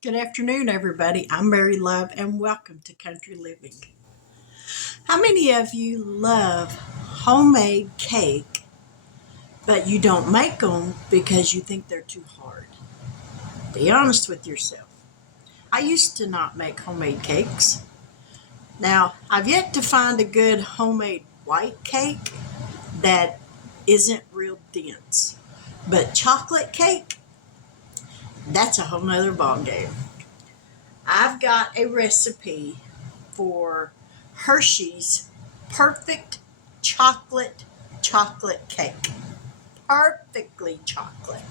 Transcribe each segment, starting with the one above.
Good afternoon, everybody. I'm Mary Love, and welcome to Country Living. How many of you love homemade cake, but you don't make them because you think they're too hard? Be honest with yourself. I used to not make homemade cakes. Now, I've yet to find a good homemade white cake that isn't real dense. But chocolate cake, that's a whole nother ballgame. I've got a recipe for Hershey's perfect chocolate cake. Perfectly chocolate.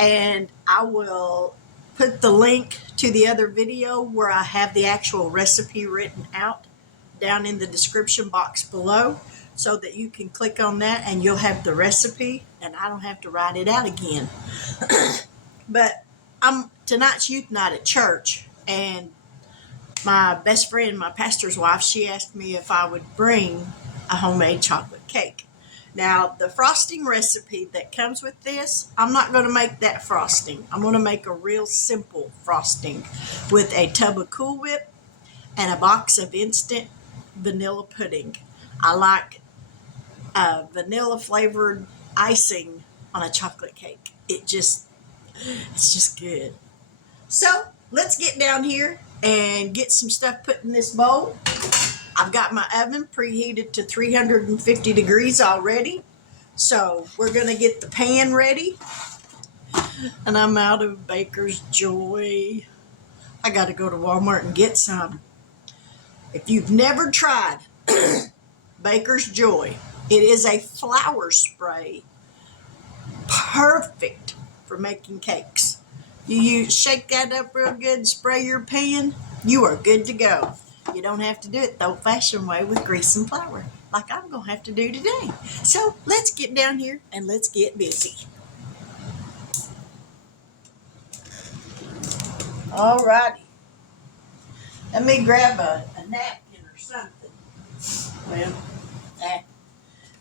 And I will put the link to the other video where I have the actual recipe written out down in the description box below so that you can click on that and you'll have the recipe and I don't have to write it out again. But tonight's youth night at church, and my best friend, my pastor's wife, she asked me if I would bring a homemade chocolate cake. Now, the frosting recipe that comes with this, I'm not going to make that frosting. I'm going to make a real simple frosting with a tub of Cool Whip and a box of instant vanilla pudding. I like vanilla flavored icing on a chocolate cake. It's just good. So let's get down here and get some stuff put in this bowl. I've got my oven preheated to 350 degrees already. So we're going to get the pan ready. And I'm out of Baker's Joy. I got to go to Walmart and get some. If you've never tried Baker's Joy, it is a flour spray. Perfect for making cakes. You shake that up real good and spray your pan, you are good to go. You don't have to do it the old-fashioned way with grease and flour like I'm going to have to do today. So let's get down here and let's get busy. Alrighty. Let me grab a napkin or something. Well,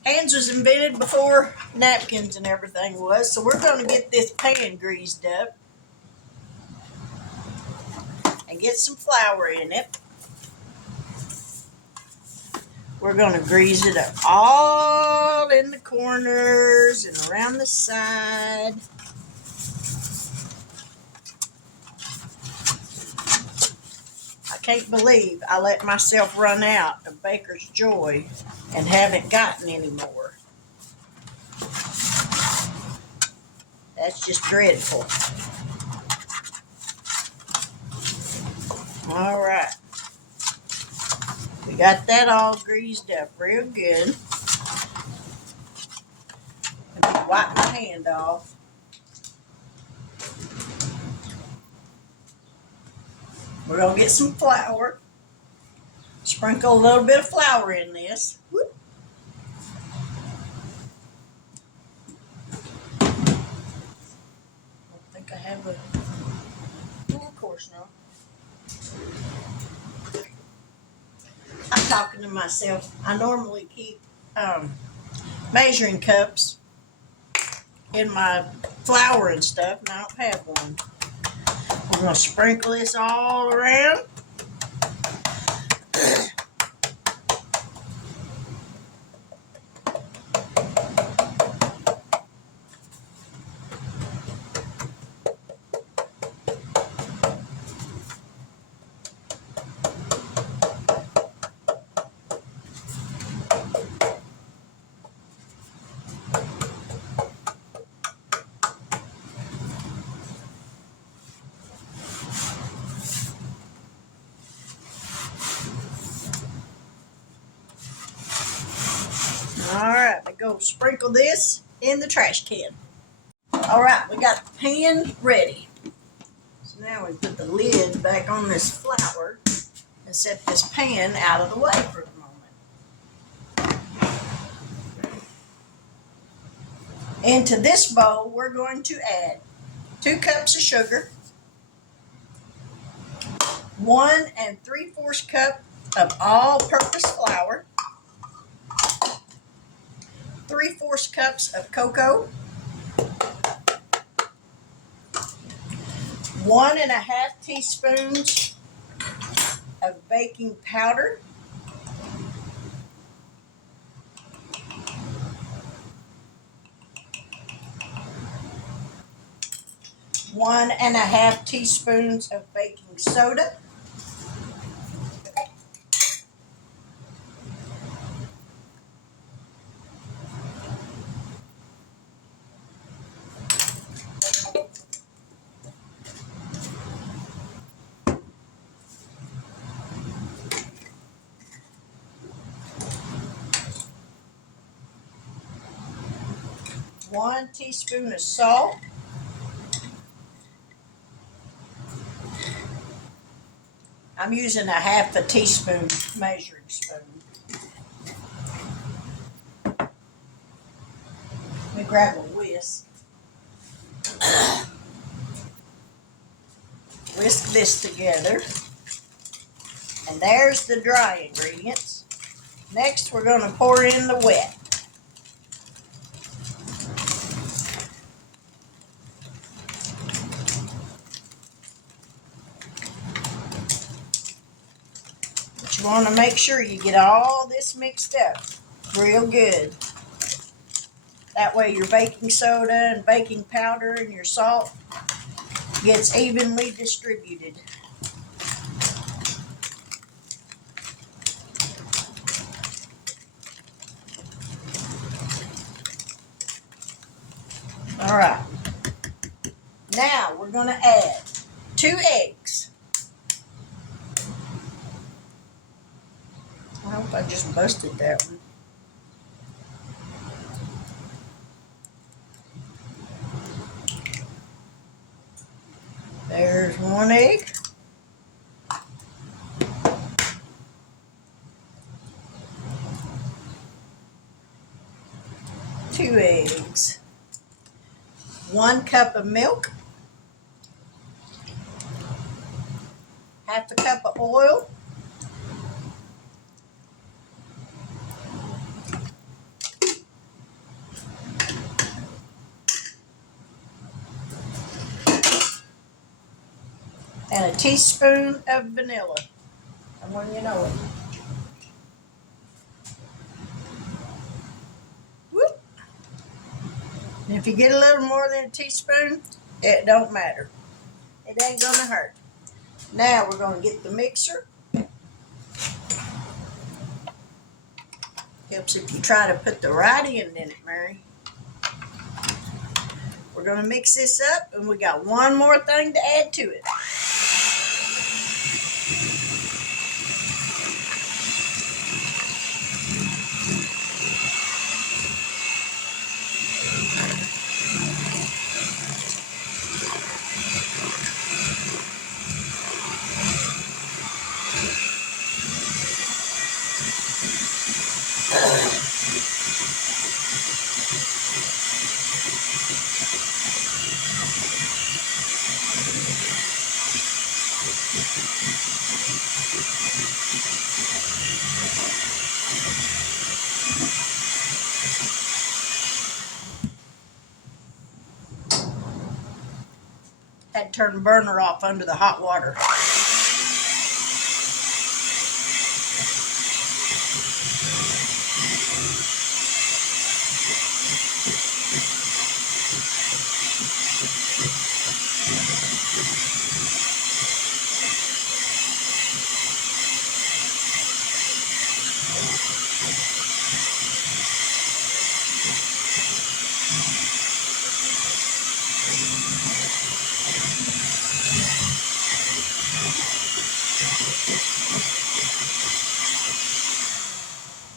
hands was invented before napkins and everything was, so we're going to get this pan greased up and get some flour in it. We're going to grease it up all in the corners and around the side. I can't believe I let myself run out of Baker's Joy and haven't gotten any more. That's just dreadful. All right. We got that all greased up real good. Let me wipe my hand off. We're going to get some flour. Sprinkle a little bit of flour in this. Whoop. I don't think I have a... Oh, of course not. I'm talking to myself. I normally keep measuring cups in my flour and stuff, and I don't have one. I'm going to sprinkle this all around. All right, we go sprinkle this in the trash can. All right, we got the pan ready. So now we put the lid back on this flour and set this pan out of the way for a moment. Into this bowl, we're going to add 2 cups of sugar, 1 3/4 cup of all-purpose flour, 3/4 cups of cocoa, 1.5 teaspoons of baking powder. 1.5 teaspoons of baking soda. 1 teaspoon of salt. I'm using 1/2 teaspoon measuring spoon. Let me grab a whisk. Whisk this together. And there's the dry ingredients. Next, we're going to pour in the wet. But you want to make sure you get all this mixed up real good. That way your baking soda and baking powder and your salt gets evenly distributed. All right. Now we're going to add 2 eggs. I hope I just busted that one. There's 1 egg. 2 eggs. 1 cup of milk. 1/2 cup of oil. And a teaspoon of vanilla. And when you know it. Whoop. And if you get a little more than a teaspoon, it don't matter. It ain't gonna hurt. Now we're gonna get the mixer. Helps if you try to put the right end in it, Mary. We're gonna mix this up, and we got one more thing to add to it. Had to turn the burner off under the hot water.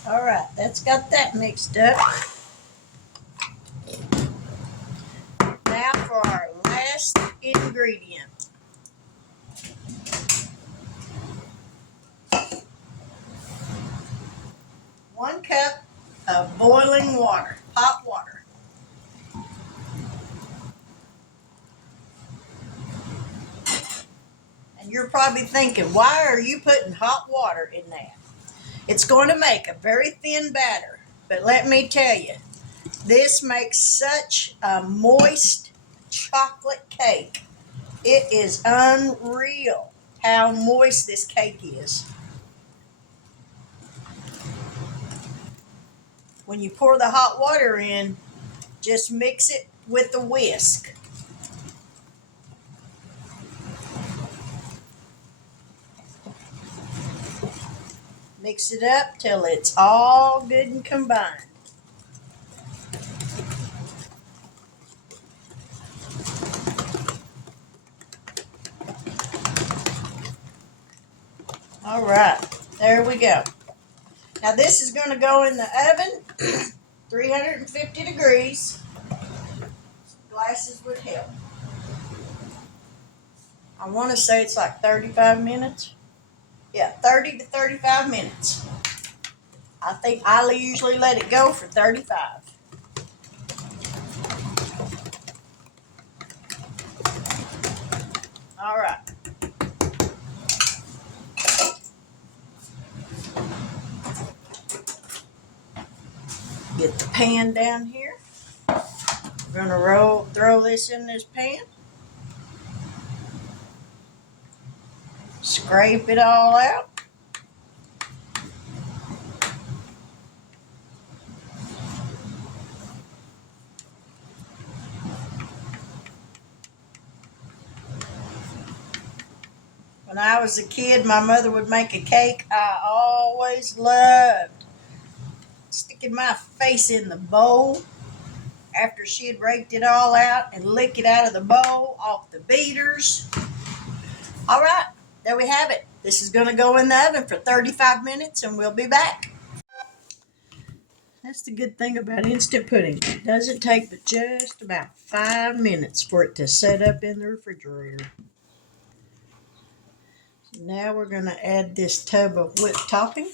All right, that's got that mixed up. Now for our last ingredient. One cup of boiling water, hot water. And you're probably thinking, why are you putting hot water in that? It's going to make a very thin batter, but let me tell you, this makes such a moist chocolate cake. It is unreal how moist this cake is. When you pour the hot water in, just mix it with the whisk. Mix it up till it's all good and combined. All right, there we go. Now this is going to go in the oven, 350 degrees. Glasses would help. I want to say it's like 35 minutes. Yeah, 30 to 35 minutes. I think I usually let it go for 35. All right. Get the pan down here. We're going to throw this in this pan. Scrape it all out. When I was a kid, my mother would make a cake. I always loved sticking my face in the bowl after she had raked it all out and lick it out of the bowl off the beaters. All right, there we have it. This is going to go in the oven for 35 minutes and we'll be back. That's the good thing about instant pudding. It doesn't take but just about 5 minutes for it to set up in the refrigerator. So now we're going to add this tub of whipped topping.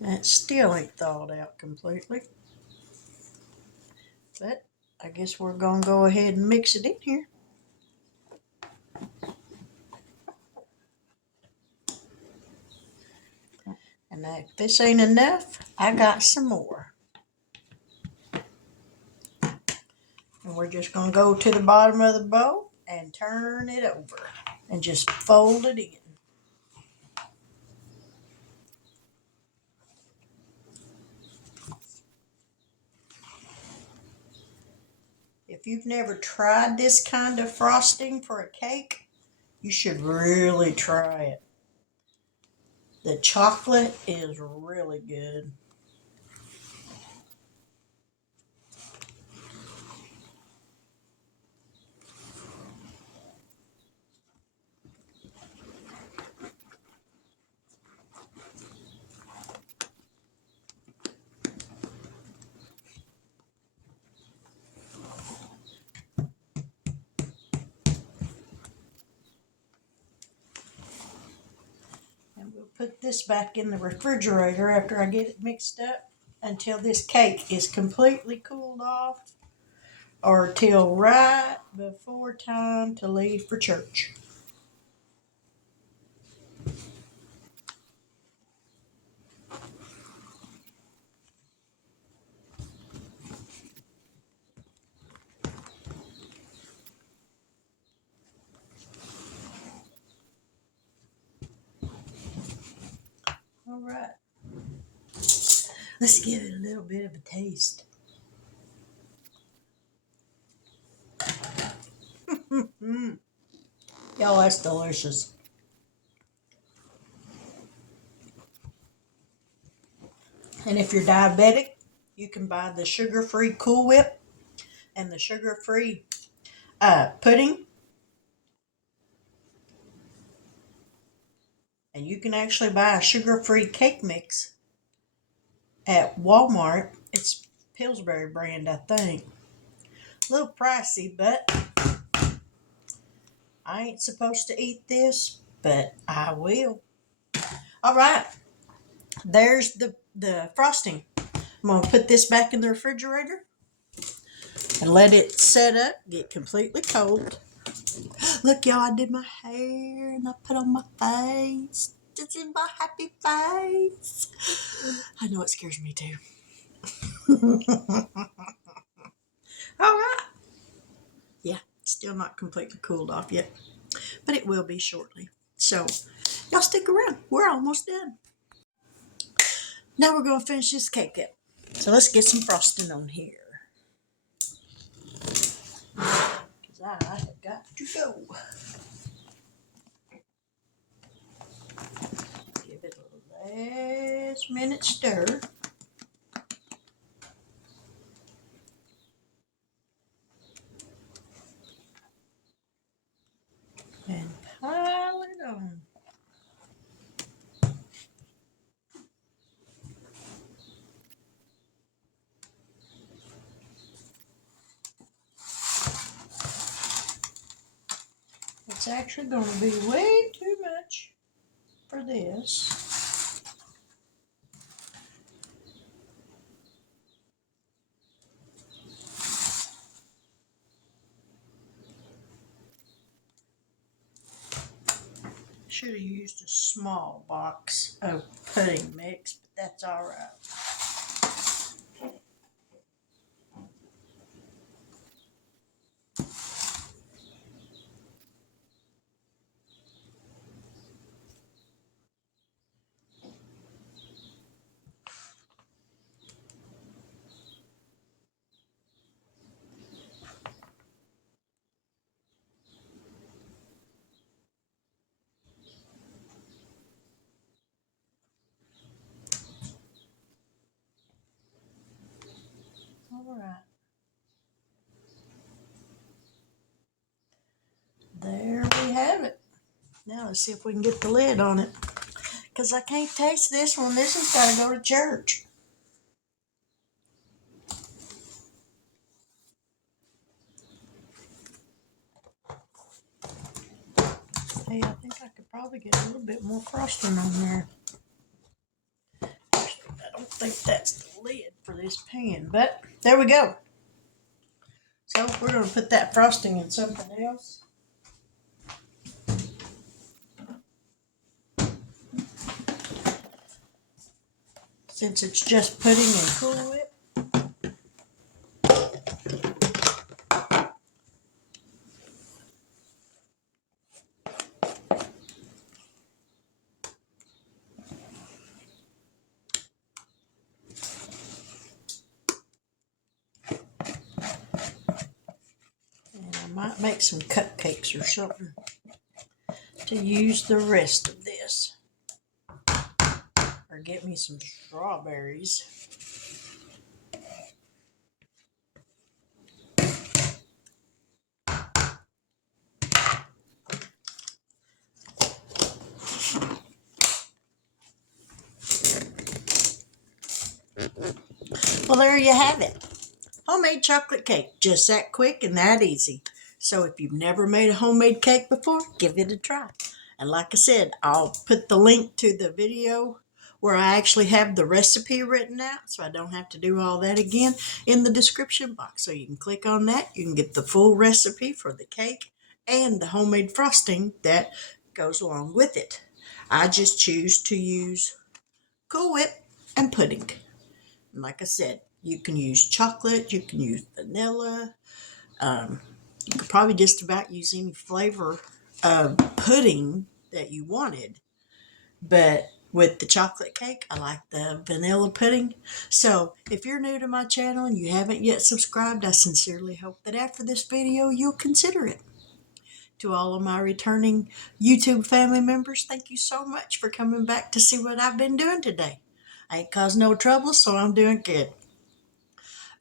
That still ain't thawed out completely. But I guess we're going to go ahead and mix it in here. And if this ain't enough, I got some more. And we're just going to go to the bottom of the bowl and turn it over and just fold it in. If you've never tried this kind of frosting for a cake, you should really try it. The chocolate is really good. And we'll put this back in the refrigerator after I get it mixed up until this cake is completely cooled off or till right before time to leave for church. All right. Let's give it a little bit of a taste. Y'all, that's delicious. And if you're diabetic, you can buy the sugar-free Cool Whip and the sugar-free pudding. And you can actually buy a sugar-free cake mix at Walmart. It's Pillsbury brand, I think. A little pricey, but I ain't supposed to eat this, but I will. All right, there's the frosting. I'm going to put this back in the refrigerator and let it set up, get completely cold. Look, y'all, I did my hair and I put on my face. This is my happy face. I know it scares me too. All right. Yeah, it's still not completely cooled off yet, but it will be shortly. So y'all stick around. We're almost done. Now we're going to finish this cake up. So let's get some frosting on here. Because I have got to go. Give it a last minute stir. And pile it on. It's actually going to be way too much for this. Should have used a small box of pudding mix, but that's all right. All right. There we have it. Now let's see if we can get the lid on it. Because I can't taste this one. This one's got to go to church. Hey, I think I could probably get a little bit more frosting on there. I don't think that's the lid for this pan, but there we go. So we're going to put that frosting in something else. Since it's just pudding and Cool Whip. And I might make some cupcakes or something to use the rest of this. Or get me some strawberries. Well, there you have it. Homemade chocolate cake. Just that quick and that easy. So if you've never made a homemade cake before, give it a try. And like I said, I'll put the link to the video where I actually have the recipe written out, so I don't have to do all that again, in the description box. So you can click on that. You can get the full recipe for the cake and the homemade frosting that goes along with it. I just choose to use Cool Whip and pudding. And like I said, you can use chocolate, you can use vanilla. You could probably just about use any flavor of pudding that you wanted. But with the chocolate cake, I like the vanilla pudding. So if you're new to my channel and you haven't yet subscribed, I sincerely hope that after this video, you'll consider it. To all of my returning YouTube family members, thank you so much for coming back to see what I've been doing today. I ain't caused no trouble, so I'm doing good.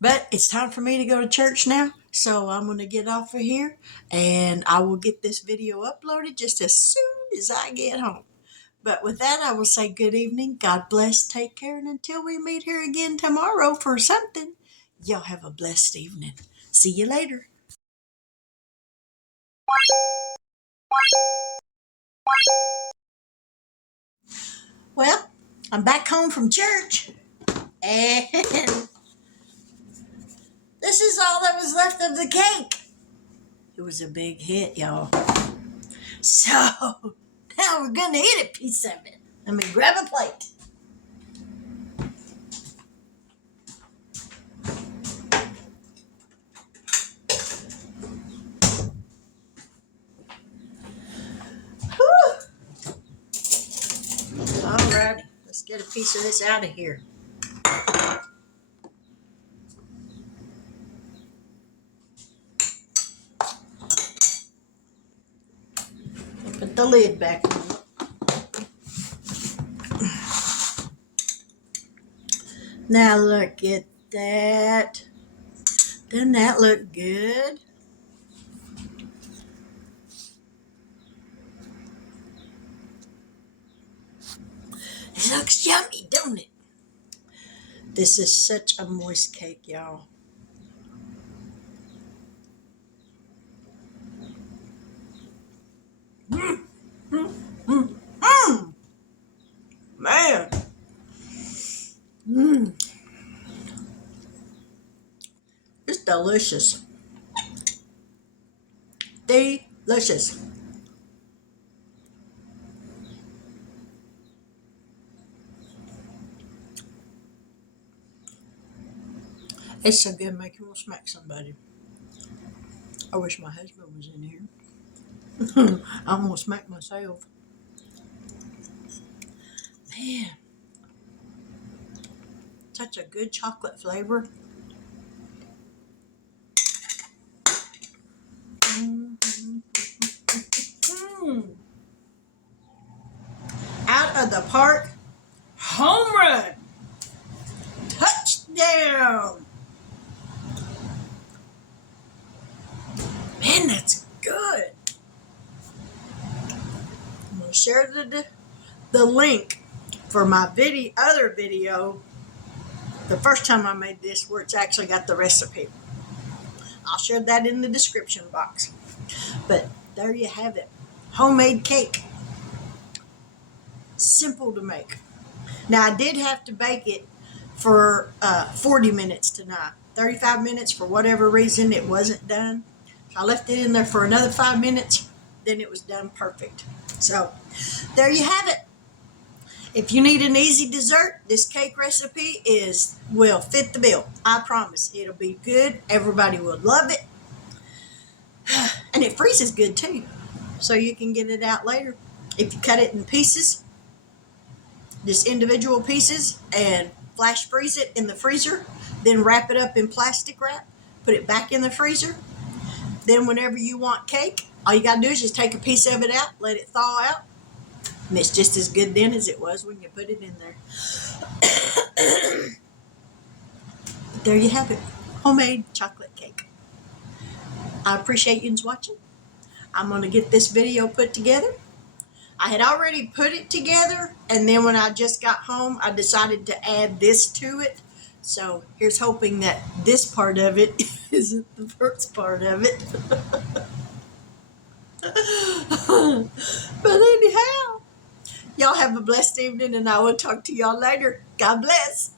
But it's time for me to go to church now, so I'm going to get off of here, and I will get this video uploaded just as soon as I get home. But with that, I will say good evening, God bless, take care, and until we meet here again tomorrow for something, y'all have a blessed evening. See you later. Well, I'm back home from church, and this is all that was left of the cake. It was a big hit, y'all. So now we're going to eat a piece of it. Let me grab a plate. get a piece of this out of here. Put the lid back on. Now look at that. Doesn't that look good? It looks yummy, don't it? This is such a moist cake, y'all. Mm, mm, mm, mm. Man. It's delicious. Delicious. It's so good, make you want to smack somebody. I wish my husband was in here. I'm gonna smack myself. Man, such a good chocolate flavor. Mm, mm, mm. Out of the park, home run, touchdown. Man, that's good. I'm gonna share the link for my other video, the first time I made this, where it's actually got the recipe. I'll share that in the description box. But there you have it. Homemade cake. Simple to make. Now I did have to bake it for 40 minutes tonight. 35 minutes for whatever reason it wasn't done. So I left it in there for another 5 minutes. Then it was done perfect. So there you have it. If you need an easy dessert, this cake recipe will fit the bill. I promise. It'll be good. Everybody will love it. And it freezes good too. So you can get it out later. If you cut it in pieces, just individual pieces, and flash freeze it in the freezer, then wrap it up in plastic wrap, put it back in the freezer. Then whenever you want cake, all you gotta do is just take a piece of it out, let it thaw out, and it's just as good then as it was when you put it in there. There you have it. Homemade chocolate cake. I appreciate you watching. I'm going to get this video put together. I had already put it together, and then when I just got home, I decided to add this to it. So here's hoping that this part of it isn't the first part of it. But anyhow, y'all have a blessed evening, and I will talk to y'all later. God bless.